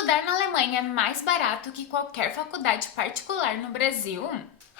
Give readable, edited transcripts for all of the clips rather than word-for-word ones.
Estudar na Alemanha é mais barato que qualquer faculdade particular no Brasil?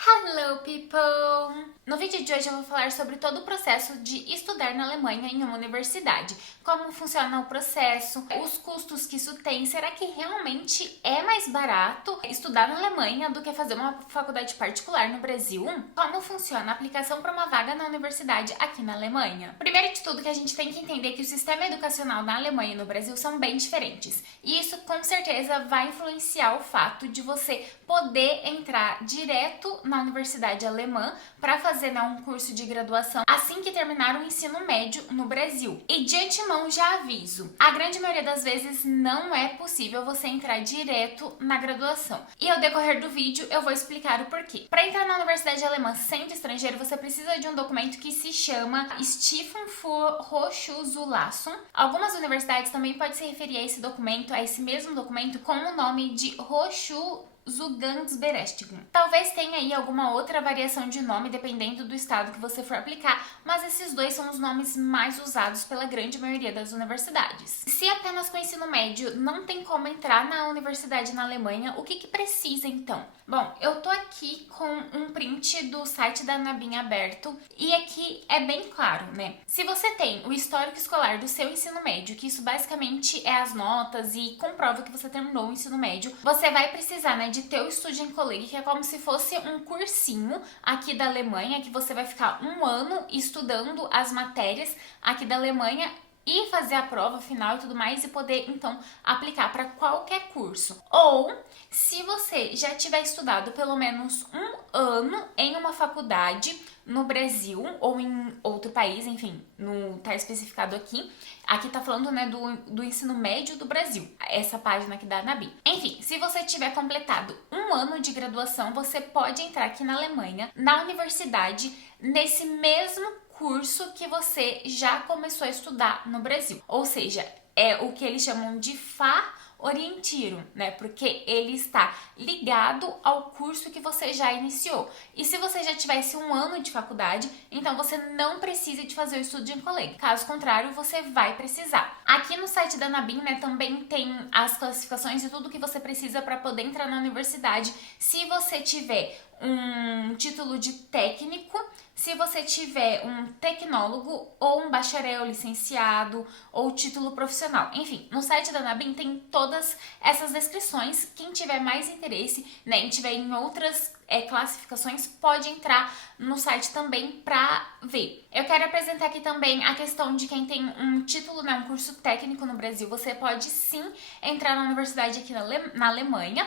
Hello, people! No vídeo de hoje eu vou falar sobre todo o processo de estudar na Alemanha em uma universidade. Como funciona o processo, os custos que isso tem, será que realmente é mais barato estudar na Alemanha do que fazer uma faculdade particular no Brasil? Como funciona a aplicação para uma vaga na universidade aqui na Alemanha? Primeiro de tudo que a gente tem que entender que o sistema educacional na Alemanha e no Brasil são bem diferentes. E isso com certeza vai influenciar o fato de você poder entrar direto na universidade alemã para fazer um curso de graduação assim que terminar o ensino médio no Brasil. E de antemão já aviso, a grande maioria das vezes não é possível você entrar direto na graduação. E ao decorrer do vídeo eu vou explicar o porquê. Para entrar na universidade alemã sendo estrangeiro, você precisa de um documento que se chama Stiftung für Hochschulzulassung. Algumas universidades também podem se referir a esse documento, a esse mesmo documento, com o nome de Hochschulzugangsberechtigung. Talvez tenha aí alguma outra variação de nome dependendo do estado que você for aplicar, mas esses dois são os nomes mais usados pela grande maioria das universidades. Se apenas com ensino médio não tem como entrar na universidade na Alemanha, o que precisa então? Bom, eu tô aqui com um print do site da Anabim aberto e aqui é bem claro, né? Se você tem o histórico escolar do seu ensino médio, que isso basicamente é as notas e comprova que você terminou o ensino médio, você vai precisar, né, de ter o Studienkolleg, que é como se fosse um cursinho aqui da Alemanha, que você vai ficar um ano estudando as matérias aqui da Alemanha e fazer a prova final e tudo mais e poder então aplicar para qualquer curso. Ou se você já tiver estudado pelo menos um ano em uma faculdade no Brasil ou em outro país, enfim, não tá especificado aqui. Aqui tá falando, né, do ensino médio do Brasil, essa página aqui da Anabim. Enfim, se você tiver completado um ano de graduação, você pode entrar aqui na Alemanha, na universidade, nesse mesmo curso que você já começou a estudar no Brasil. Ou seja, é o que eles chamam de Fachorientierung, né? Porque ele está ligado ao curso que você já iniciou. E se você já tivesse um ano de faculdade, então você não precisa de fazer o Studienkolleg. Caso contrário, você vai precisar. Aqui no site da Anabim, né, também tem as classificações e tudo que você precisa para poder entrar na universidade. Se você tiver um título de técnico, se você tiver um tecnólogo ou um bacharel licenciado ou título profissional. Enfim, no site da Anabim tem todas essas descrições. Quem tiver mais interesse, né, e tiver em outras classificações, pode entrar no site também para ver. Eu quero apresentar aqui também a questão de quem tem um título, né, um curso técnico no Brasil. Você pode sim entrar na universidade aqui na Alemanha.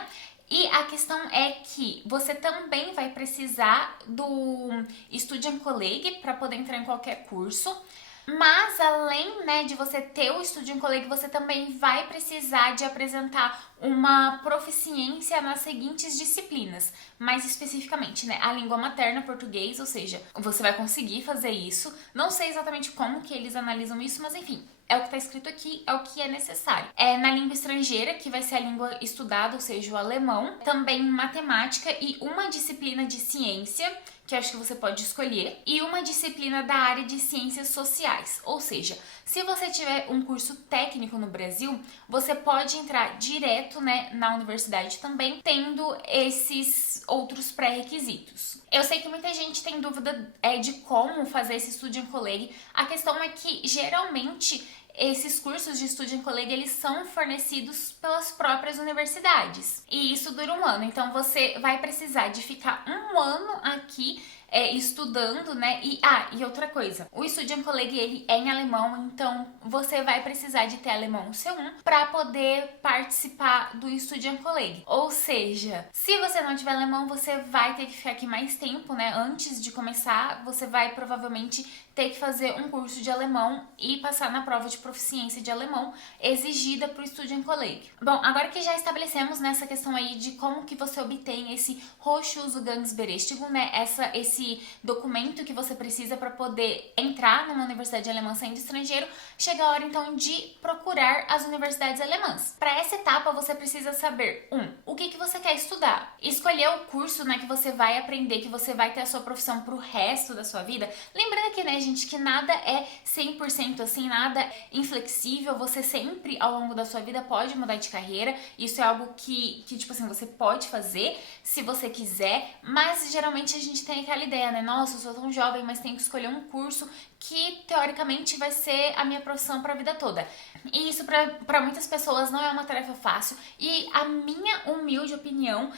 E a questão é que você também vai precisar do Studienkolleg para poder entrar em qualquer curso. Mas além, né, de você ter o Studienkolleg, você também vai precisar de apresentar uma proficiência nas seguintes disciplinas. Mais especificamente, né, a língua materna, português, ou seja, você vai conseguir fazer isso. Não sei exatamente como que eles analisam isso, mas enfim, é o que está escrito aqui, é o que é necessário. É na língua estrangeira, que vai ser a língua estudada, ou seja, o alemão. Também matemática e uma disciplina de ciência, que acho que você pode escolher, e uma disciplina da área de ciências sociais. Ou seja, se você tiver um curso técnico no Brasil, você pode entrar direto, né, na universidade também, tendo esses outros pré-requisitos. Eu sei que muita gente tem dúvida de como fazer esse Studienkolleg. A questão é que, geralmente, esses cursos de Studienkolleg, eles são fornecidos pelas próprias universidades. E isso dura um ano. Então, você vai precisar de ficar um ano aqui estudando, né? E outra coisa, o Studienkolleg, ele é em alemão, então você vai precisar de ter alemão C1 para poder participar do Studienkolleg. Ou seja, se você não tiver alemão, você vai ter que ficar aqui mais tempo, né? Antes de começar, você vai provavelmente ter que fazer um curso de alemão e passar na prova de proficiência de alemão exigida para o Studienkolleg. Bom, agora que já estabelecemos nessa questão aí de como que você obtém esse Hochschulzugangsberechtigung, né, esse documento que você precisa para poder entrar numa universidade alemã sendo estrangeiro, chega a hora então de procurar as universidades alemãs. Para essa etapa você precisa saber o o que você quer estudar. Escolher o curso, né, que você vai aprender, que você vai ter a sua profissão pro resto da sua vida. Lembrando aqui, né, gente, que nada é 100% assim, nada é inflexível. Você sempre, ao longo da sua vida, pode mudar de carreira. Isso é algo que tipo assim, você pode fazer se você quiser, mas geralmente a gente tem aquela ideia, né, nossa, eu sou tão jovem, mas tenho que escolher um curso que teoricamente vai ser a minha profissão para a vida toda. E isso para muitas pessoas não é uma tarefa fácil. E a minha humilde opinião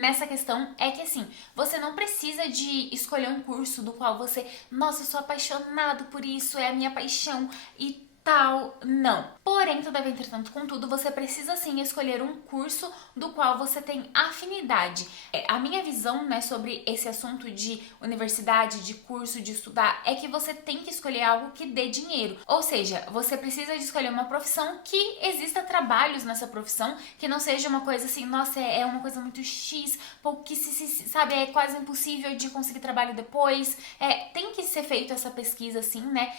nessa questão é que assim, você não precisa de escolher um curso do qual você, nossa, eu sou apaixonado por isso, é a minha paixão e tal, não. Porém, todavia, entretanto, contudo, você precisa sim escolher um curso do qual você tem afinidade. A minha visão, né, sobre esse assunto de universidade, de curso, de estudar, é que você tem que escolher algo que dê dinheiro. Ou seja, você precisa de escolher uma profissão que exista trabalhos nessa profissão, que não seja uma coisa assim, nossa, é uma coisa muito X, pouquíssimo, sabe, é quase impossível de conseguir trabalho depois. Tem que ser feita essa pesquisa assim, né,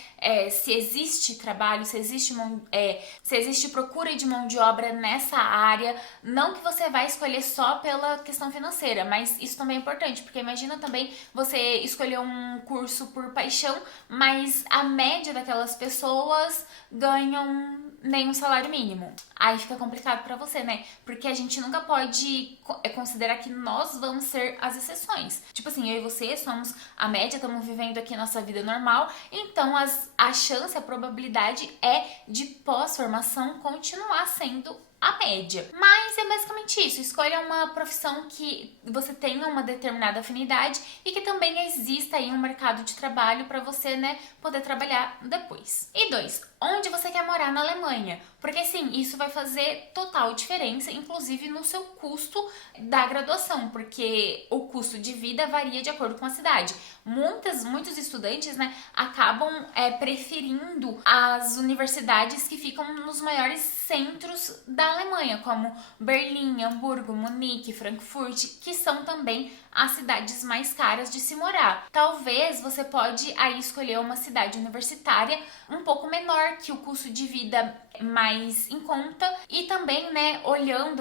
se existe trabalho, se existe procura de mão de obra nessa área. Não que você vai escolher só pela questão financeira, mas isso também é importante, porque imagina também você escolher um curso por paixão, mas a média daquelas pessoas ganham nem um salário mínimo. Aí fica complicado pra você, né? Porque a gente nunca pode considerar que nós vamos ser as exceções. Tipo assim, eu e você somos a média, estamos vivendo aqui nossa vida normal, então a chance, a probabilidade é de pós-formação continuar sendo a média. Mas é basicamente isso. Escolha uma profissão que você tenha uma determinada afinidade e que também exista aí um mercado de trabalho para você, né, poder trabalhar depois. E 2, onde você quer morar na Alemanha? Porque sim, isso vai fazer total diferença, inclusive no seu custo da graduação, porque o custo de vida varia de acordo com a cidade. Muitos estudantes, né, acabam preferindo as universidades que ficam nos maiores centros da Alemanha, como Berlim, Hamburgo, Munique, Frankfurt, que são também as cidades mais caras de se morar. Talvez você pode aí escolher uma cidade universitária um pouco menor, que o custo de vida mais em conta, e também, né,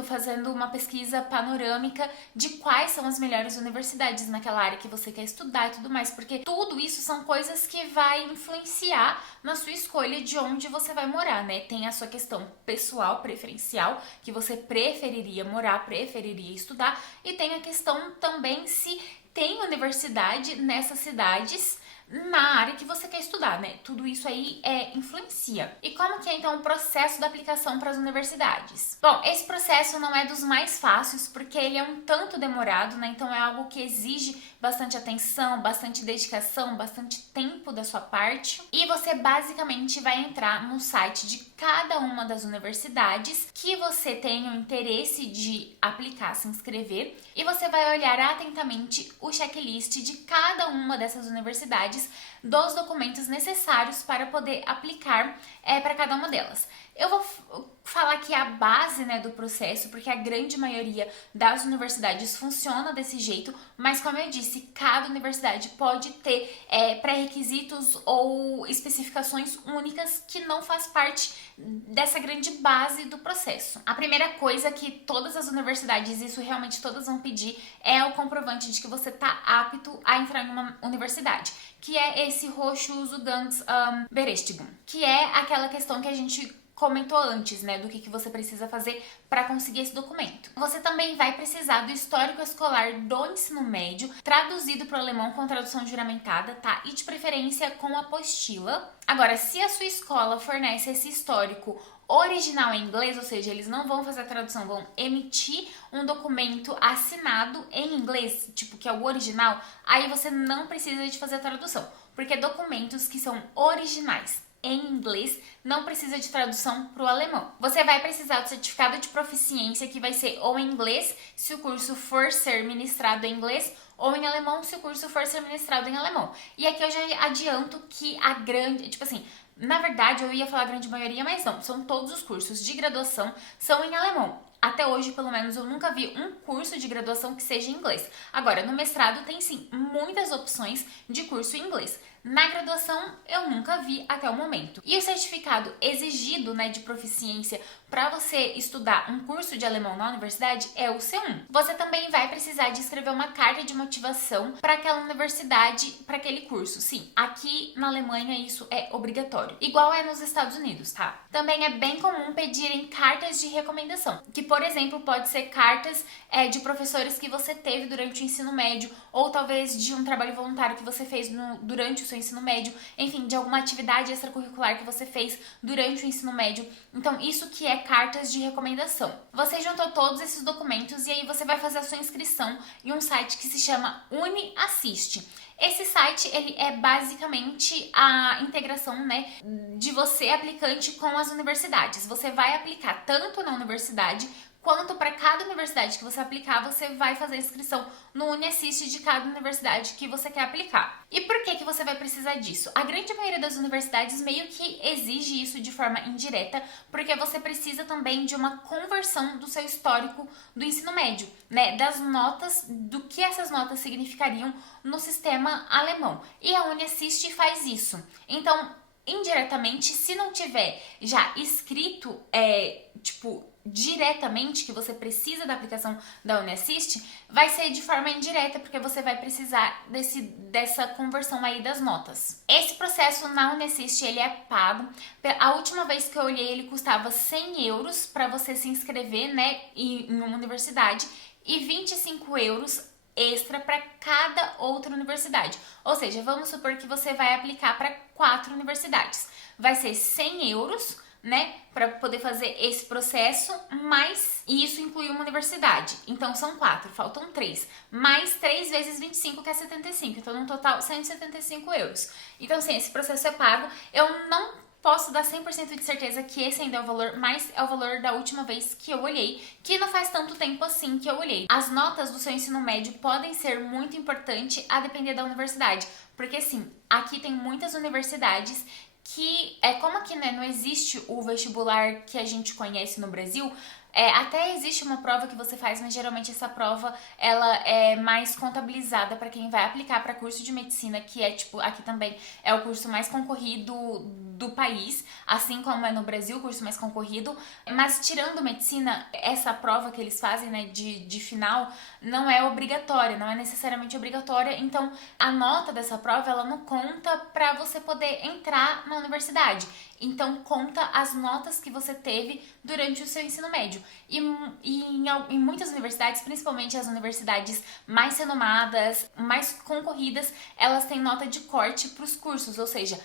fazendo uma pesquisa panorâmica de quais são as melhores universidades naquela área que você quer estudar e tudo mais, porque tudo isso são coisas que vai influenciar na sua escolha de onde você vai morar, né? Tem a sua questão pessoal, preferencial, que você preferiria morar, preferiria estudar, e tem a questão também se tem universidade nessas cidades na área que você quer estudar, né? Tudo isso aí influencia. E como que é então o processo da aplicação para as universidades? Bom, esse processo não é dos mais fáceis, porque ele é um tanto demorado, né? Então é algo que exige bastante atenção, bastante dedicação, bastante tempo da sua parte. E você basicamente vai entrar no site de cada uma das universidades que você tem o interesse de aplicar, se inscrever, e você vai olhar atentamente o checklist de cada uma dessas universidades, dos documentos necessários para poder aplicar para cada uma delas. Eu vou falar aqui a base, né, do processo, porque a grande maioria das universidades funciona desse jeito, mas como eu disse, cada universidade pode ter pré-requisitos ou especificações únicas que não faz parte dessa grande base do processo. A primeira coisa que todas as universidades, isso realmente todas vão pedir, é o comprovante de que você está apto a entrar em uma universidade, que é esse Hochschulzugangsberechtigung, que é aquela questão que a gente comentou antes, né, do que você precisa fazer para conseguir esse documento. Você também vai precisar do histórico escolar do ensino médio, traduzido para o alemão com tradução juramentada, tá? E de preferência com apostila. Agora, se a sua escola fornece esse histórico original em inglês, ou seja, eles não vão fazer a tradução, vão emitir um documento assinado em inglês, tipo, que é o original, aí você não precisa de fazer a tradução, porque documentos que são originais em inglês não precisa de tradução para o alemão. Você vai precisar do certificado de proficiência, que vai ser ou em inglês, se o curso for ser ministrado em inglês, ou em alemão, se o curso for ser ministrado em alemão. E aqui eu já adianto que a grande, tipo assim, na verdade eu ia falar a grande maioria, mas não, são todos os cursos de graduação são em alemão. até hoje, pelo menos, eu nunca vi um curso de graduação que seja em inglês. Agora, no mestrado tem sim muitas opções de curso em inglês. Na graduação, eu nunca vi até o momento. E o certificado exigido, né, de proficiência para você estudar um curso de alemão na universidade é o C1. Você também vai precisar de escrever uma carta de motivação para aquela universidade, para aquele curso. Sim, aqui na Alemanha isso é obrigatório. Igual é nos Estados Unidos, tá? Também é bem comum pedirem cartas de recomendação, que, por exemplo, pode ser cartas de professores que você teve durante o ensino médio, ou talvez de um trabalho voluntário que você fez durante o seu ensino médio, enfim, de alguma atividade extracurricular que você fez durante o ensino médio. Então, isso que é cartas de recomendação. Você juntou todos esses documentos e aí você vai fazer a sua inscrição em um site que se chama UniAssist. Esse site, ele é basicamente a integração, né, de você, aplicante, com as universidades. Você vai aplicar tanto na universidade quanto para cada universidade que você aplicar, você vai fazer a inscrição no UniAssist de cada universidade que você quer aplicar. E por que você vai precisar disso? A grande maioria das universidades meio que exige isso de forma indireta, porque você precisa também de uma conversão do seu histórico do ensino médio, né? Das notas, do que essas notas significariam no sistema alemão. E a UniAssist faz isso. Então, indiretamente, se não tiver já escrito, diretamente que você precisa da aplicação da UniAssist, vai ser de forma indireta, porque você vai precisar dessa conversão aí das notas. Esse processo na UniAssist, ele é pago. A última vez que eu olhei, ele custava 100 euros para você se inscrever, né, em uma universidade, e 25 euros extra para cada outra universidade. Ou seja, vamos supor que você vai aplicar para 4 universidades. Vai ser 100 euros, né, para poder fazer esse processo, mas isso inclui uma universidade. Então são 4, faltam 3. Mais 3 vezes 25, que é 75. Então no total 175 euros. Então sim, esse processo é pago. Eu não posso dar 100% de certeza que esse ainda é o valor, mas é o valor da última vez que eu olhei, que não faz tanto tempo assim que eu olhei. As notas do seu ensino médio podem ser muito importantes a depender da universidade, porque assim, aqui tem muitas universidades que, como aqui, né, não existe o vestibular que a gente conhece no Brasil, até existe uma prova que você faz, mas geralmente essa prova ela é mais contabilizada para quem vai aplicar para curso de medicina, que é aqui também é o curso mais concorrido do país, assim como é no Brasil o curso mais concorrido. Mas tirando medicina, essa prova que eles fazem, né, de final, não é obrigatória, não é necessariamente obrigatória. Então a nota dessa prova ela não conta para você poder entrar na universidade. Então conta as notas que você teve durante o seu ensino médio. E em muitas universidades, principalmente as universidades mais renomadas, mais concorridas, elas têm nota de corte para os cursos. Ou seja,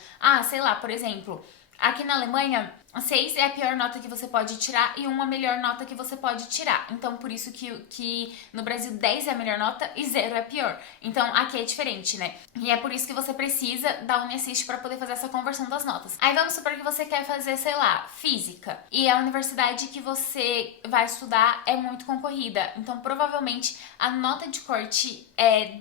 sei lá, por exemplo, aqui na Alemanha, 6 é a pior nota que você pode tirar e 1 a melhor nota que você pode tirar. Então, por isso que no Brasil 10 é a melhor nota e 0 é a pior. Então, aqui é diferente, né? E é por isso que você precisa da UniAssist para poder fazer essa conversão das notas. Aí vamos supor que você quer fazer, sei lá, física. E a universidade que você vai estudar é muito concorrida. Então, provavelmente, a nota de corte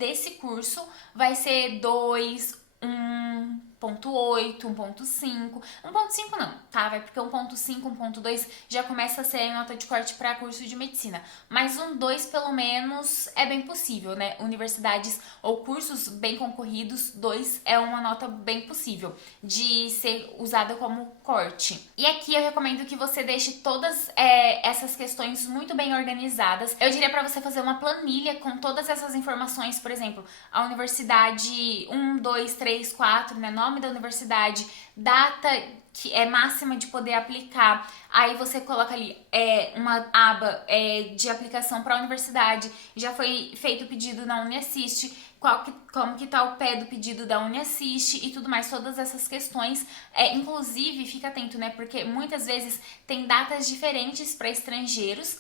desse curso vai ser 2, 1.8, 1.5. 1.5 não, tá? Vai porque 1.5, 1.2 já começa a ser a nota de corte para curso de medicina. Mas 2 pelo menos é bem possível, né? Universidades ou cursos bem concorridos, 2 é uma nota bem possível de ser usada como corte. E aqui eu recomendo que você deixe todas essas questões muito bem organizadas. Eu diria para você fazer uma planilha com todas essas informações, por exemplo, a universidade 1, 2, 3, 4, né? Nome da universidade, data que é máxima de poder aplicar. Aí você coloca ali uma aba de aplicação para a universidade. Já foi feito o pedido na UniAssist, como que tá o pé do pedido da UniAssist e tudo mais, todas essas questões. Inclusive, fica atento, né? Porque muitas vezes tem datas diferentes para estrangeiros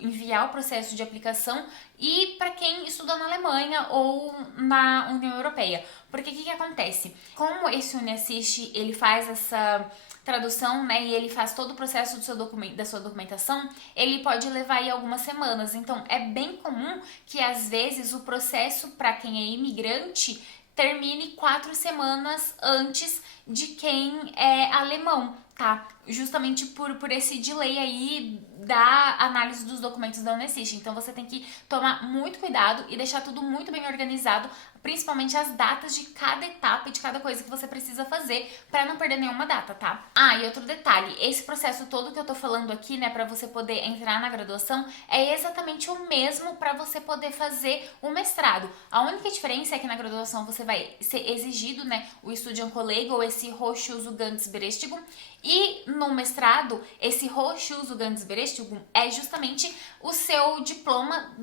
enviar o processo de aplicação e para quem estuda na Alemanha ou na União Europeia. Porque o que acontece? Como esse UniAssist, ele faz essa tradução, né, e ele faz todo o processo da sua documentação, ele pode levar aí algumas semanas. Então, é bem comum que, às vezes, o processo para quem é imigrante termine 4 semanas antes de quem é alemão, tá? justamente por esse delay aí da análise dos documentos da Unesys. Então você tem que tomar muito cuidado e deixar tudo muito bem organizado, principalmente as datas de cada etapa e de cada coisa que você precisa fazer para não perder nenhuma data, tá? Ah, e outro detalhe, esse processo todo que eu tô falando aqui, né, para você poder entrar na graduação, é exatamente o mesmo para você poder fazer o mestrado. A única diferença é que na graduação você vai ser exigido, né, o Studienkolleg ou esse Hochschulzugangsberechtigung, e no mestrado, esse Hochschulzugangsberechtigung é justamente o seu diploma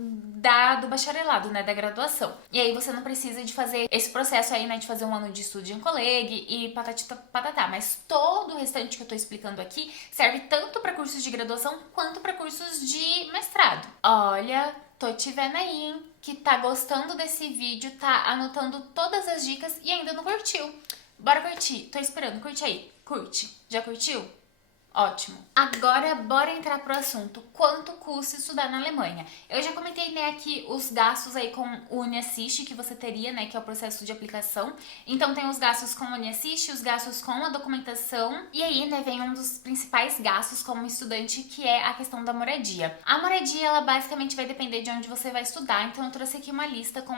do bacharelado, né, da graduação. E aí você não precisa de fazer esse processo aí, né, de fazer um ano de Studienkolleg e patatita patatá, mas todo o restante que eu tô explicando aqui serve tanto para cursos de graduação quanto para cursos de mestrado. Olha, tô te vendo aí, hein, que tá gostando desse vídeo, tá anotando todas as dicas e ainda não curtiu. Bora curtir, tô esperando, curte aí, curte. Já curtiu? Ótimo. Agora, bora entrar pro assunto. Quanto custa estudar na Alemanha? Eu já comentei, né, aqui os gastos aí com o Uniassist que você teria, né, que é o processo de aplicação. Então, tem os gastos com o Uniassist, os gastos com a documentação. E aí, né, vem um dos principais gastos como estudante, que é a questão da moradia. A moradia, ela basicamente vai depender de onde você vai estudar. Então, eu trouxe aqui uma lista com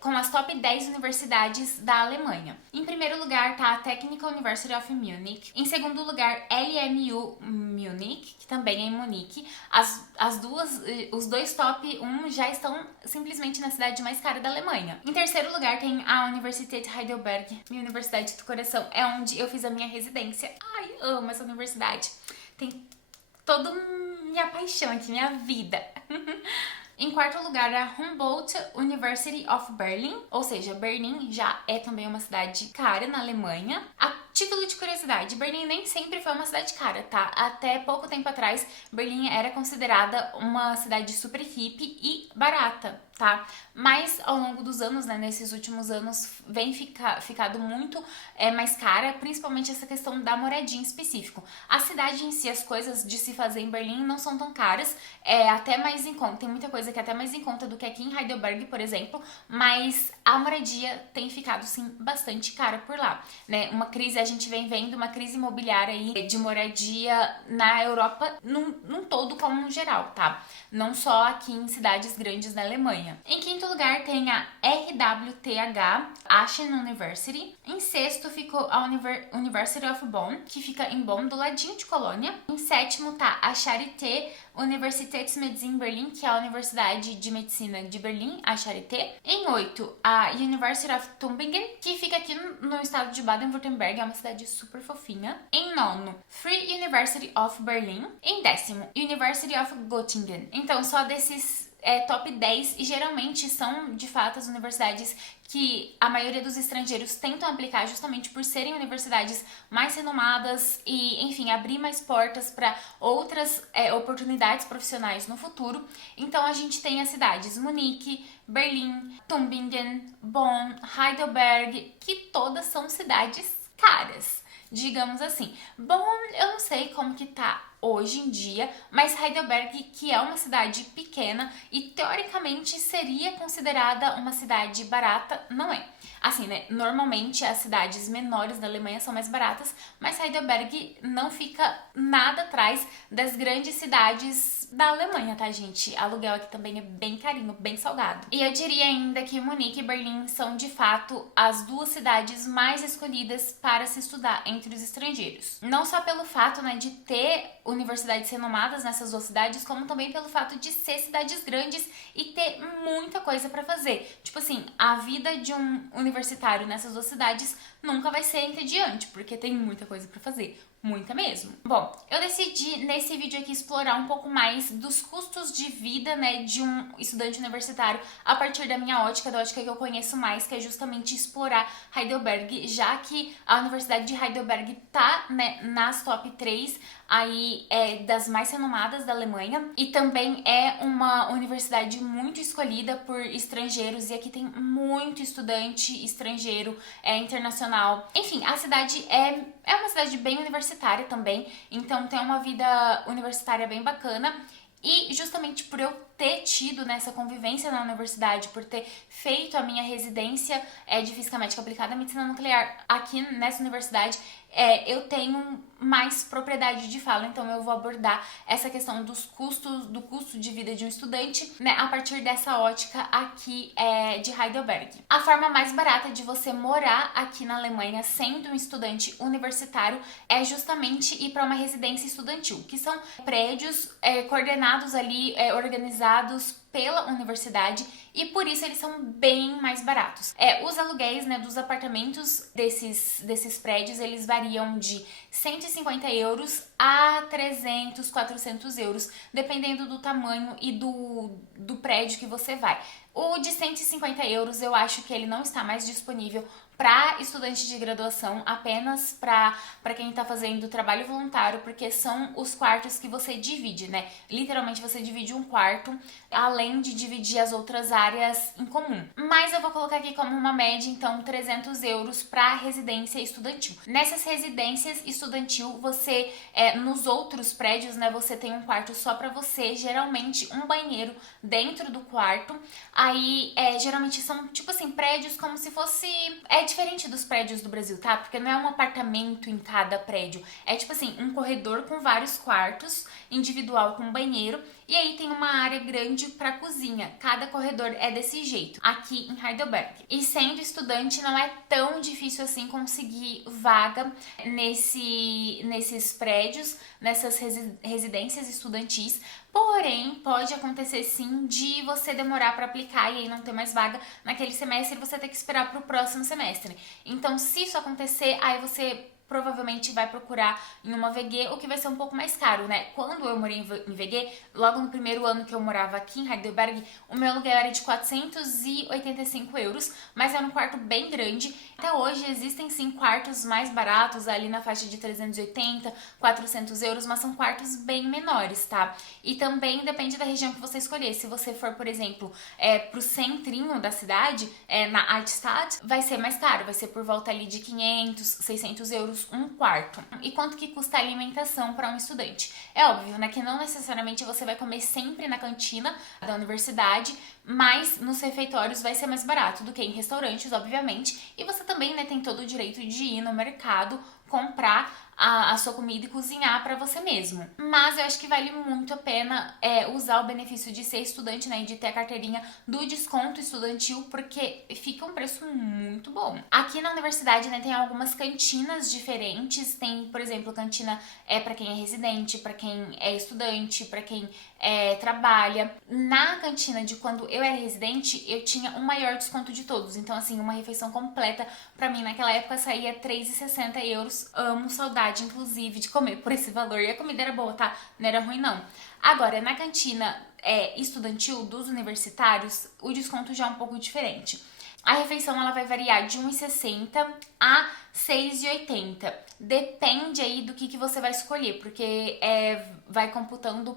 com as top 10 universidades da Alemanha. Em primeiro lugar, tá a Technical University of Munich. Em segundo lugar, LMU Munich, que também é em Munique. Os dois top 1 já estão simplesmente na cidade mais cara da Alemanha. Em terceiro lugar, tem a Universität Heidelberg, minha universidade do coração. É onde eu fiz a minha residência. Ai, amo essa universidade. Tem toda minha paixão aqui, minha vida. Em quarto lugar, a Humboldt University of Berlin, ou seja, Berlim já é também uma cidade cara na Alemanha. A título de curiosidade, Berlim nem sempre foi uma cidade cara, tá? Até pouco tempo atrás, Berlim era considerada uma cidade super hippie e barata, tá? Mas ao longo dos anos, né, nesses últimos anos, vem ficado muito mais cara, principalmente essa questão da moradia em específico. A cidade em si, as coisas de se fazer em Berlim não são tão caras, é até mais em conta, tem muita coisa que é até mais em conta do que aqui em Heidelberg, por exemplo, mas a moradia tem ficado, sim, bastante cara por lá, né? A gente vem vendo uma crise imobiliária aí de moradia na Europa num todo como um geral, tá? Não só aqui em cidades grandes da Alemanha. Em quinto lugar tem a RWTH Aachen University. Em sexto ficou a University of Bonn, que fica em Bonn, do ladinho de Colônia. Em sétimo tá a Charité Universitätsmedizin Berlin, que é a Universidade de Medicina de Berlim, a Charité. Em oito, a University of Tübingen, que fica aqui no estado de Baden-Württemberg, é uma cidade super fofinha. Em nono, Free University of Berlin. Em décimo, University of Göttingen. Então, só desses top 10, e geralmente são, de fato, as universidades que a maioria dos estrangeiros tentam aplicar justamente por serem universidades mais renomadas e, enfim, abrir mais portas para outras oportunidades profissionais no futuro. Então, a gente tem as cidades Munique, Berlim, Tübingen, Bonn, Heidelberg, que todas são cidades caras, digamos assim. Bonn, eu não sei como que tá hoje em dia, mas Heidelberg, que é uma cidade pequena e teoricamente seria considerada uma cidade barata, não é. Assim, né, normalmente as cidades menores da Alemanha são mais baratas, mas Heidelberg não fica nada atrás das grandes cidades da Alemanha, tá, gente? Aluguel aqui também é bem carinho, bem salgado. E eu diria ainda que Munique e Berlim são, de fato, as duas cidades mais escolhidas para se estudar entre os estrangeiros. Não só pelo fato, né, de ter universidades renomadas nessas duas cidades, como também pelo fato de ser cidades grandes e ter muita coisa pra fazer. Tipo assim, a vida de um universitário nessas duas cidades nunca vai ser entediante, porque tem muita coisa pra fazer. Muita mesmo. Bom, eu decidi nesse vídeo aqui explorar um pouco mais dos custos de vida, né, de um estudante universitário a partir da minha ótica, da ótica que eu conheço mais, que é justamente explorar Heidelberg, já que a Universidade de Heidelberg tá, né, nas top 3 aí das mais renomadas da Alemanha e também é uma universidade muito escolhida por estrangeiros e aqui tem muito estudante estrangeiro, internacional. Enfim, a cidade é uma cidade bem universitária também, então tem uma vida universitária bem bacana. E justamente por eu ter tido nessa convivência na universidade, por ter feito a minha residência de Física Médica Aplicada à Medicina Nuclear aqui nessa universidade, eu tenho mais propriedade de fala, então eu vou abordar essa questão dos custos, do custo de vida de um estudante, né, a partir dessa ótica aqui de Heidelberg. A forma mais barata de você morar aqui na Alemanha sendo um estudante universitário é justamente ir para uma residência estudantil, que são prédios coordenados ali, organizados pela universidade, e por isso eles são bem mais baratos. Os aluguéis, né, dos apartamentos desses prédios, eles variam de 150 euros a 300, 400 euros, dependendo do tamanho e do prédio que você vai. O de 150 euros eu acho que ele não está mais disponível para estudante de graduação, apenas para quem está fazendo trabalho voluntário, porque são os quartos que você divide, né? Literalmente você divide um quarto, além de dividir as outras áreas em comum. Mas eu vou colocar aqui como uma média, então, 300 euros para residência estudantil. Nessas residências estudantil, você, nos outros prédios, né, você tem um quarto só para você, geralmente um banheiro dentro do quarto. Aí, geralmente são, tipo assim, prédios como se fosse... É diferente dos prédios do Brasil, tá? Porque não é um apartamento em cada prédio. É tipo assim, um corredor com vários quartos, individual com banheiro, e aí tem uma área grande para cozinha. Cada corredor é desse jeito, aqui em Heidelberg. E sendo estudante, não é tão difícil assim conseguir vaga nesses prédios, nessas residências estudantis. Porém, pode acontecer sim de você demorar para aplicar e aí não ter mais vaga naquele semestre e você ter que esperar para o próximo semestre. Então, se isso acontecer, aí você provavelmente vai procurar em uma VG, o que vai ser um pouco mais caro, né? Quando eu morei em VG, logo no primeiro ano que eu morava aqui em Heidelberg, o meu aluguel era de 485 euros, mas era um quarto bem grande. Até hoje existem sim quartos mais baratos, ali na faixa de 380, 400 euros, mas são quartos bem menores, tá? E também depende da região que você escolher. Se você for, por exemplo, pro centrinho da cidade, na Altstadt, vai ser mais caro, vai ser por volta ali de 500, 600 euros um quarto. E quanto que custa a alimentação para um estudante? É óbvio, né, que não necessariamente você vai comer sempre na cantina da universidade, mas nos refeitórios vai ser mais barato do que em restaurantes, obviamente. E você também, né, tem todo o direito de ir no mercado, comprar a sua comida e cozinhar para você mesmo. Mas eu acho que vale muito a pena usar o benefício de ser estudante, né, e de ter a carteirinha do desconto estudantil, porque fica um preço muito bom. Aqui na universidade, né, tem algumas cantinas diferentes. Tem, por exemplo, cantina para quem é residente, para quem é estudante, para quem trabalha. Na cantina de quando eu era residente, eu tinha um maior desconto de todos. Então, assim, uma refeição completa para mim naquela época saía 3,60 euros. Amo, saudade, inclusive, de comer por esse valor. E a comida era boa, tá? Não era ruim, não. Agora, na cantina estudantil dos universitários, o desconto já é um pouco diferente. A refeição ela vai variar de 1,60 a 6,80. Depende aí do que você vai escolher, porque vai computando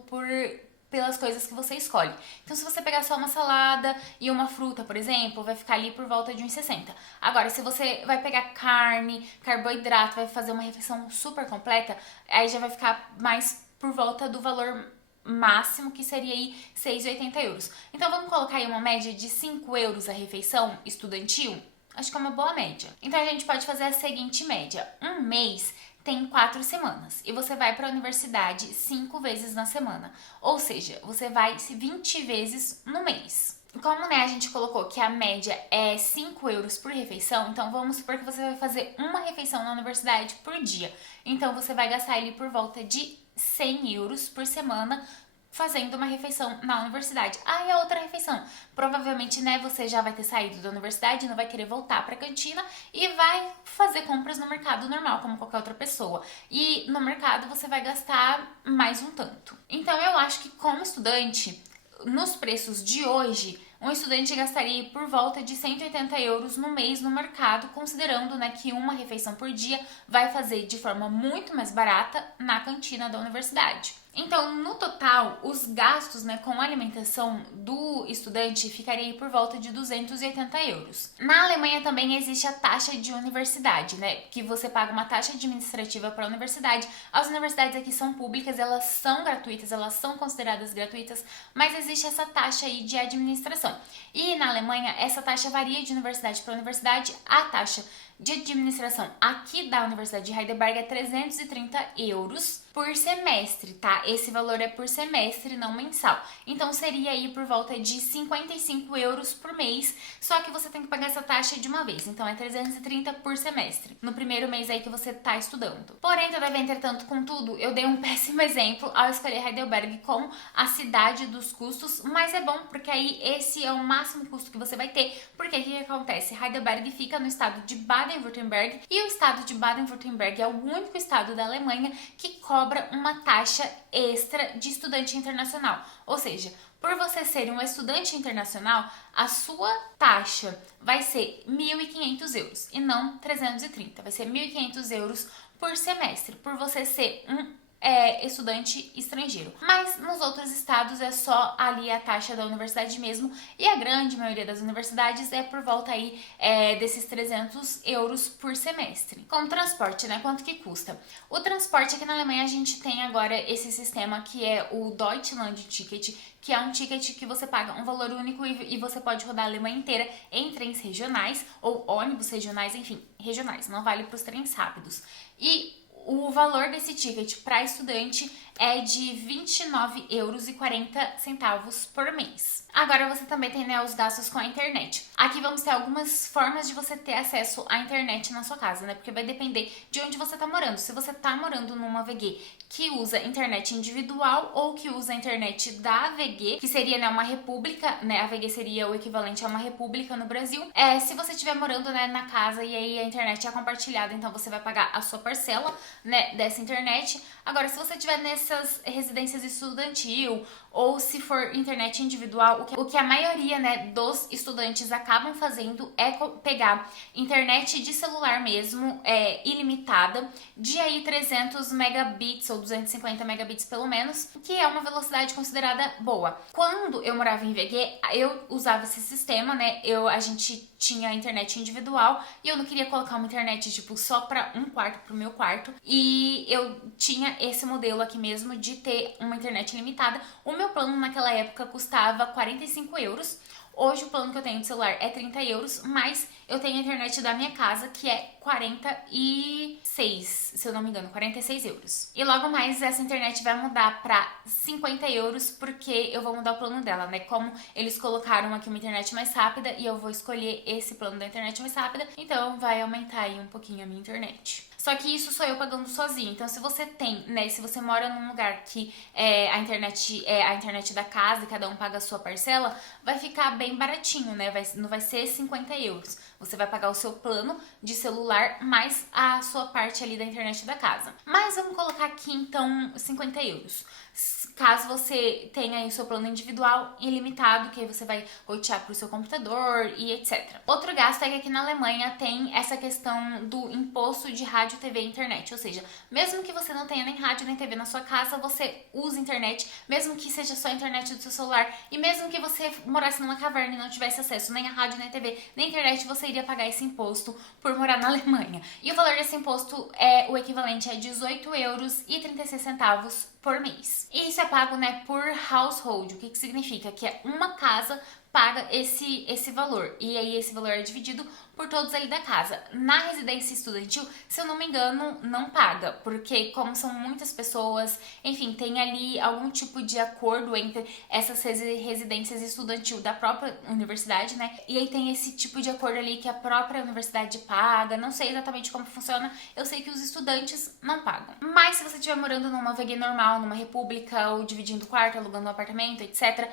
pelas coisas que você escolhe. Então, se você pegar só uma salada e uma fruta, por exemplo, vai ficar ali por volta de 1,60. Agora, se você vai pegar carne, carboidrato, vai fazer uma refeição super completa, aí já vai ficar mais por volta do valor máximo, que seria aí 6,80 euros. Então, vamos colocar aí uma média de 5 euros a refeição estudantil? Acho que é uma boa média. Então, a gente pode fazer a seguinte média. Um mês tem 4 semanas e você vai para a universidade 5 vezes na semana. Ou seja, você vai 20 vezes no mês. Como, né, a gente colocou que a média é 5 euros por refeição, então vamos supor que você vai fazer uma refeição na universidade por dia. Então, você vai gastar ali por volta de 100 euros por semana fazendo uma refeição na universidade. E a outra refeição? Provavelmente, né, você já vai ter saído da universidade, não vai querer voltar pra cantina e vai fazer compras no mercado normal, como qualquer outra pessoa. E no mercado você vai gastar mais um tanto. Então, eu acho que como estudante, nos preços de hoje, um estudante gastaria por volta de 180 euros no mês no mercado, considerando, né, que uma refeição por dia vai fazer de forma muito mais barata na cantina da universidade. Então, no total, os gastos, né, com alimentação do estudante ficaria aí por volta de 280 euros. Na Alemanha também existe a taxa de universidade, né, que você paga uma taxa administrativa para a universidade. As universidades aqui são públicas, elas são gratuitas, elas são consideradas gratuitas, mas existe essa taxa aí de administração. E na Alemanha, essa taxa varia de universidade para universidade. A taxa de administração aqui da Universidade de Heidelberg é 330 euros por semestre, tá? Esse valor é por semestre, não mensal. Então seria aí por volta de 55 euros por mês, só que você tem que pagar essa taxa de uma vez. Então é 330 por semestre, no primeiro mês aí que você tá estudando. Porém, todavia, entretanto, contudo, eu dei um péssimo exemplo ao escolher Heidelberg com a cidade dos custos, mas é bom porque aí esse é o máximo custo que você vai ter. Porque o que acontece? Heidelberg fica no estado de Baden-Württemberg e o estado de Baden-Württemberg é o único estado da Alemanha que cobra uma taxa extra de estudante internacional. Ou seja, por você ser um estudante internacional, a sua taxa vai ser 1.500 euros e não 330. Vai ser 1.500 euros por semestre, por você ser um estudante estrangeiro. Mas nos outros estados é só ali a taxa da universidade mesmo, e a grande maioria das universidades é por volta aí desses 300 euros por semestre. Com o transporte, né? Quanto que custa? O transporte aqui na Alemanha a gente tem agora esse sistema que é o Deutschland Ticket, que é um ticket que você paga um valor único e você pode rodar a Alemanha inteira em trens regionais ou ônibus regionais, enfim, regionais, não vale para os trens rápidos. E o valor desse ticket para estudante é de 29,40 euros por mês. Agora você também tem, né, os gastos com a internet. Aqui vamos ter algumas formas de você ter acesso à internet na sua casa, né? Porque vai depender de onde você tá morando. Se você tá morando numa AVG que usa internet individual ou que usa a internet da AVG, que seria, né, uma república, né? A AVG seria o equivalente a uma república no Brasil. Se você estiver morando, né, na casa e aí a internet é compartilhada, então você vai pagar a sua parcela, né, dessa internet. Agora, se você estiver nessas residências estudantil ou se for internet individual, o que a maioria, né, dos estudantes acabam fazendo é pegar internet de celular mesmo, ilimitada, de aí 300 megabits ou 250 megabits pelo menos, que é uma velocidade considerada boa. Quando eu morava em VG, eu usava esse sistema, né, a gente tinha internet individual e eu não queria colocar uma internet, tipo, só para um quarto, pro meu quarto, e eu tinha esse modelo aqui mesmo de ter uma internet limitada. O meu plano naquela época custava 45 euros. Hoje o plano que eu tenho de celular é 30 euros, mas eu tenho a internet da minha casa que é 46, se eu não me engano, 46 euros. E logo mais essa internet vai mudar pra 50 euros porque eu vou mudar o plano dela, né? Como eles colocaram aqui uma internet mais rápida e eu vou escolher esse plano da internet mais rápida, então vai aumentar aí um pouquinho a minha internet. Só que isso sou eu pagando sozinho. Então, se você tem, né, se você mora num lugar que a internet é a internet da casa e cada um paga a sua parcela, vai ficar bem baratinho, né? Não vai ser 50 euros. Você vai pagar o seu plano de celular mais a sua parte ali da internet da casa. Mas vamos colocar aqui, então, 50 euros. Caso você tenha aí o seu plano individual ilimitado, que aí você vai rotear para o seu computador e etc. Outro gasto é que aqui na Alemanha tem essa questão do imposto de rádio, TV e internet. Ou seja, mesmo que você não tenha nem rádio nem TV na sua casa, você usa internet, mesmo que seja só a internet do seu celular, e mesmo que você morasse numa caverna e não tivesse acesso nem a rádio, nem a TV, nem a internet, você iria pagar esse imposto por morar na Alemanha. E o valor desse imposto é o equivalente a 18,36 euros por mês. E isso é pago, né, por household. O que significa? Que é uma casa paga esse valor. E aí esse valor é dividido por todos ali da casa. Na residência estudantil, se eu não me engano, não paga, porque como são muitas pessoas, enfim, tem ali algum tipo de acordo entre essas residências estudantil da própria universidade, né? E aí tem esse tipo de acordo ali que a própria universidade paga. Não sei exatamente como funciona, eu sei que os estudantes não pagam. Mas se você estiver morando numa VG normal, numa república, ou dividindo quarto, alugando um apartamento, etc.,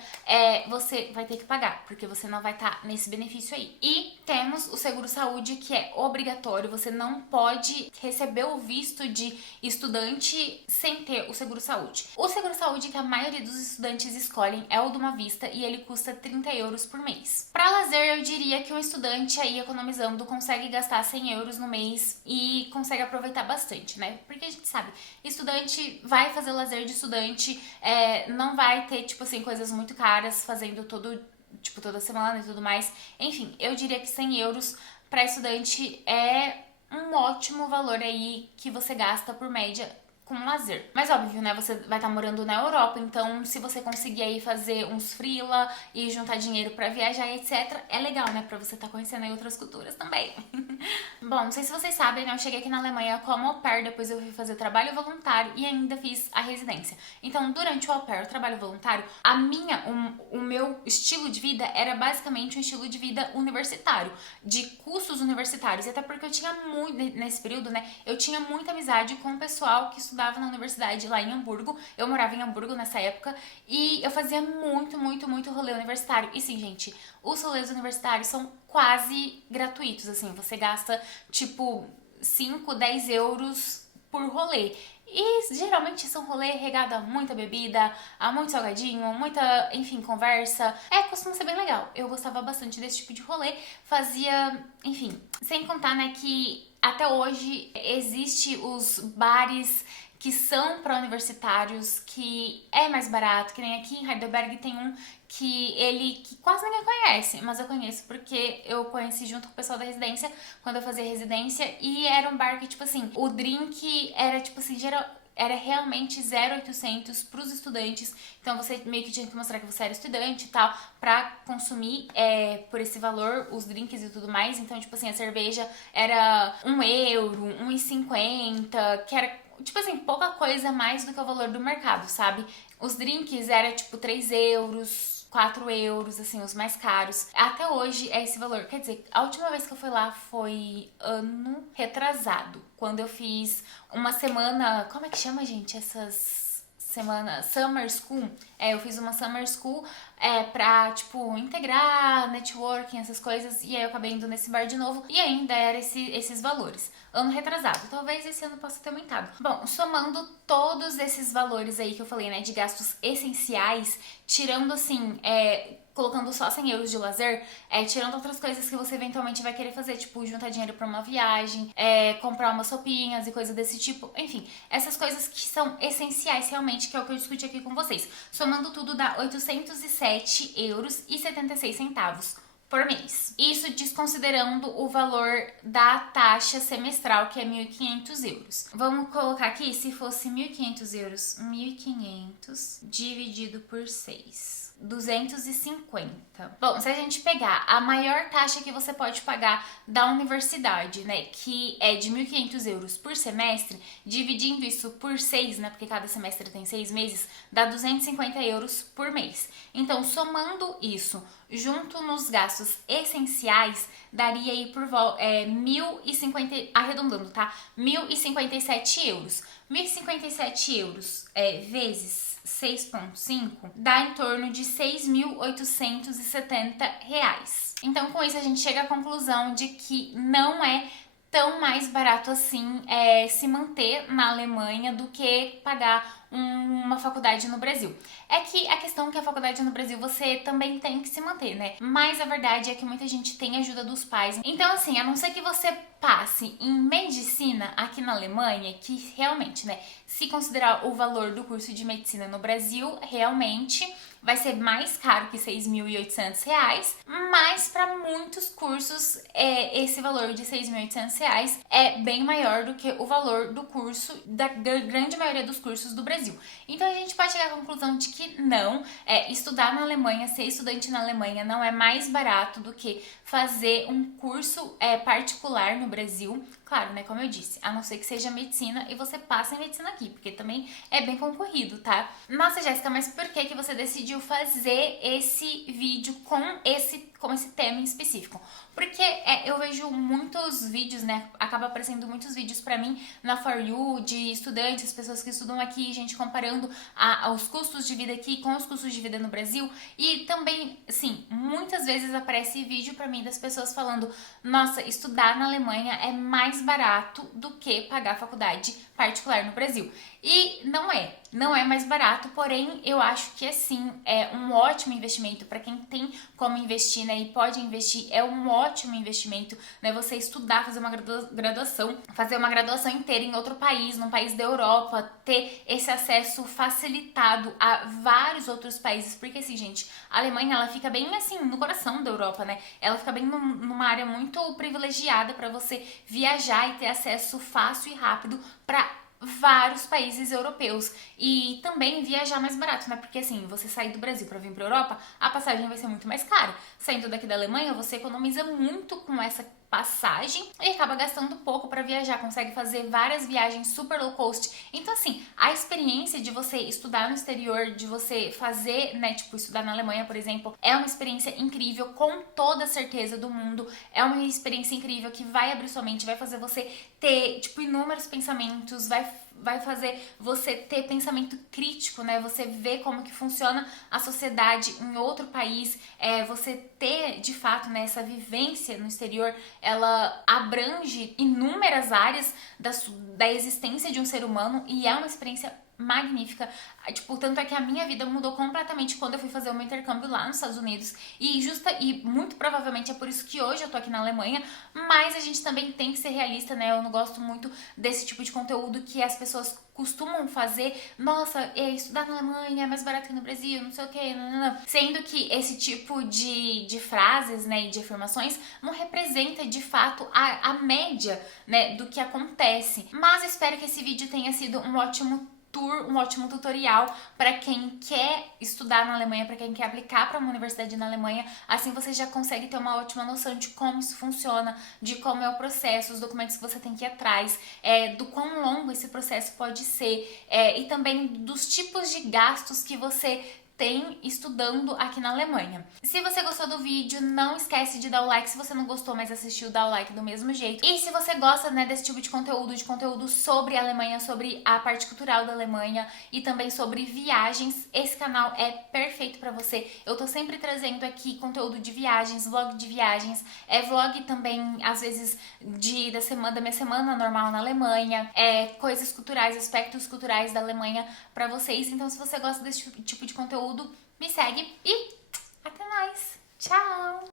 você vai ter que pagar. pagar, porque você não vai estar nesse benefício aí. E temos o seguro-saúde, que é obrigatório, você não pode receber o visto de estudante sem ter o seguro-saúde. O seguro-saúde que a maioria dos estudantes escolhem é o de uma vista e ele custa 30 euros por mês. Para lazer, eu diria que um estudante aí economizando consegue gastar 100 euros no mês e consegue aproveitar bastante, né? Porque a gente sabe, estudante vai fazer lazer de estudante, não vai ter, tipo assim, coisas muito caras fazendo toda semana e tudo mais. Enfim, eu diria que 100 euros para estudante é um ótimo valor aí que você gasta por média com lazer. Mas óbvio, né, você vai estar morando na Europa, então se você conseguir aí fazer uns freela e juntar dinheiro pra viajar, etc, é legal, né, pra você estar conhecendo aí outras culturas também. Bom, não sei se vocês sabem, né, eu cheguei aqui na Alemanha como au pair, depois eu fui fazer trabalho voluntário e ainda fiz a residência. Então, durante o au pair, o trabalho voluntário, o meu estilo de vida era basicamente um estilo de vida universitário, de cursos universitários, e até porque eu tinha muito, nesse período, né, eu tinha muita amizade com o pessoal que estudava na universidade lá em Hamburgo. Eu morava em Hamburgo nessa época e eu fazia muito rolê universitário. E sim, gente, os rolês universitários são quase gratuitos, assim, você gasta tipo 5, 10 euros por rolê. E geralmente são rolê regado a muita bebida, a muito salgadinho, muita, enfim, conversa. Costuma ser bem legal. Eu gostava bastante desse tipo de rolê. Fazia, enfim, sem contar, né, que até hoje existe os bares que são para universitários, que é mais barato, que nem aqui em Heidelberg tem um que quase ninguém conhece, mas eu conheço porque eu conheci junto com o pessoal da residência, quando eu fazia residência, e era um bar que, tipo assim, o drink era, tipo assim, era realmente 0,800 pros estudantes, então você meio que tinha que mostrar que você era estudante e tal, pra consumir por esse valor os drinks e tudo mais. Então, tipo assim, a cerveja era 1 euro, 1,50, que era, tipo assim, pouca coisa mais do que o valor do mercado, sabe? Os drinks era tipo 3 euros, 4 euros, assim, os mais caros. Até hoje é esse valor. Quer dizer, a última vez que eu fui lá foi ano retrasado, quando eu fiz uma semana... Como é que chama, gente, essas semanas? Summer School. Eu fiz uma Summer School pra, tipo, integrar networking, essas coisas, e aí eu acabei indo nesse bar de novo, e ainda era esses valores. Ano retrasado, talvez esse ano possa ter aumentado. Bom, somando todos esses valores aí que eu falei, né, de gastos essenciais, tirando assim, colocando só 100 euros de lazer, tirando outras coisas que você eventualmente vai querer fazer, tipo juntar dinheiro pra uma viagem, comprar umas roupinhas e coisas desse tipo, enfim, essas coisas que são essenciais realmente, que é o que eu discuti aqui com vocês. Somando tudo dá 807 euros e 76 centavos por mês. Isso desconsiderando o valor da taxa semestral, que é 1.500 euros. Vamos colocar aqui, se fosse 1.500 euros, 1.500 dividido por 6. 250. Bom, se a gente pegar a maior taxa que você pode pagar da universidade, né, que é de 1.500 euros por semestre, dividindo isso por 6, né, porque cada semestre tem 6 meses, dá 250 euros por mês. Então, somando isso junto nos gastos essenciais, daria aí por 1.050, arredondando, tá? 1.057 euros. 1.057 euros vezes 6,5 dá em torno de 6.870 reais. Então, com isso, a gente chega à conclusão de que não é tão mais barato assim se manter na Alemanha do que pagar uma faculdade no Brasil. É que a questão é que a faculdade no Brasil você também tem que se manter, né? Mas a verdade é que muita gente tem ajuda dos pais. Então, assim, a não ser que você passe em medicina aqui na Alemanha, que realmente, né, se considerar o valor do curso de medicina no Brasil, realmente vai ser mais caro que 6.800 reais, mas para muitos cursos esse valor de 6.800 reais é bem maior do que o valor do curso da grande maioria dos cursos do Brasil. Então a gente pode chegar à conclusão de que não, estudar na Alemanha, ser estudante na Alemanha não é mais barato do que fazer um curso particular no Brasil. claro, né, como eu disse, a não ser que seja medicina e você passe em medicina aqui, porque também é bem concorrido, tá? Nossa, Jéssica, mas por que que você decidiu fazer esse vídeo com esse tema em específico? Porque eu vejo muitos vídeos, né, acaba aparecendo muitos vídeos pra mim na For You de estudantes, pessoas que estudam aqui, gente comparando os custos de vida aqui com os custos de vida no Brasil, e também, sim, muitas vezes aparece vídeo pra mim das pessoas falando: nossa, estudar na Alemanha é mais barato do que pagar faculdade particular no Brasil. E não é mais barato, porém eu acho que sim, é um ótimo investimento para quem tem como investir, né, e pode investir, é um ótimo investimento, né, você estudar, fazer uma graduação, fazer uma graduação inteira em outro país, num país da Europa, ter esse acesso facilitado a vários outros países, porque assim, gente, a Alemanha, ela fica bem assim, no coração da Europa, né, ela fica bem numa área muito privilegiada para você viajar e ter acesso fácil e rápido para vários países europeus e também viajar mais barato, né? Porque assim, você sair do Brasil para vir para Europa, a passagem vai ser muito mais cara. Saindo daqui da Alemanha, você economiza muito com essa passagem e acaba gastando pouco para viajar, consegue fazer várias viagens super low cost. Então assim, a experiência de você estudar no exterior, de você fazer, né, tipo, estudar na Alemanha, por exemplo, é uma experiência incrível, com toda a certeza do mundo. É uma experiência incrível que vai abrir sua mente, vai fazer você ter, tipo, inúmeros pensamentos, vai fazer você ter pensamento crítico, né? Você ver como que funciona a sociedade em outro país, você ter, de fato, né, essa vivência no exterior, ela abrange inúmeras áreas da existência de um ser humano e é uma experiência magnífica. Tipo, tanto é que a minha vida mudou completamente quando eu fui fazer o meu intercâmbio lá nos Estados Unidos e muito provavelmente é por isso que hoje eu tô aqui na Alemanha, mas a gente também tem que ser realista, né? Eu não gosto muito desse tipo de conteúdo que as pessoas costumam fazer. Nossa, estudar na Alemanha é mais barato que no Brasil, não sei o que, não. Sendo que esse tipo de frases, né, e de afirmações não representa de fato a média, né, do que acontece. Mas eu espero que esse vídeo tenha sido um ótimo tutorial para quem quer estudar na Alemanha, para quem quer aplicar para uma universidade na Alemanha. Assim você já consegue ter uma ótima noção de como isso funciona, de como é o processo, os documentos que você tem que ir atrás, do quão longo esse processo pode ser, e também dos tipos de gastos que você tem estudando aqui na Alemanha. Se você gostou do vídeo, não esquece de dar o like. Se você não gostou, mas assistiu, dá o like do mesmo jeito. E se você gosta, né, desse tipo de conteúdo sobre a Alemanha, sobre a parte cultural da Alemanha e também sobre viagens, esse canal é perfeito pra você. Eu tô sempre trazendo aqui conteúdo de viagens, vlog de viagens, vlog também, às vezes, da minha semana normal na Alemanha, coisas culturais, aspectos culturais da Alemanha pra vocês. Então, se você gosta desse tipo de conteúdo, me segue e até mais. Tchau!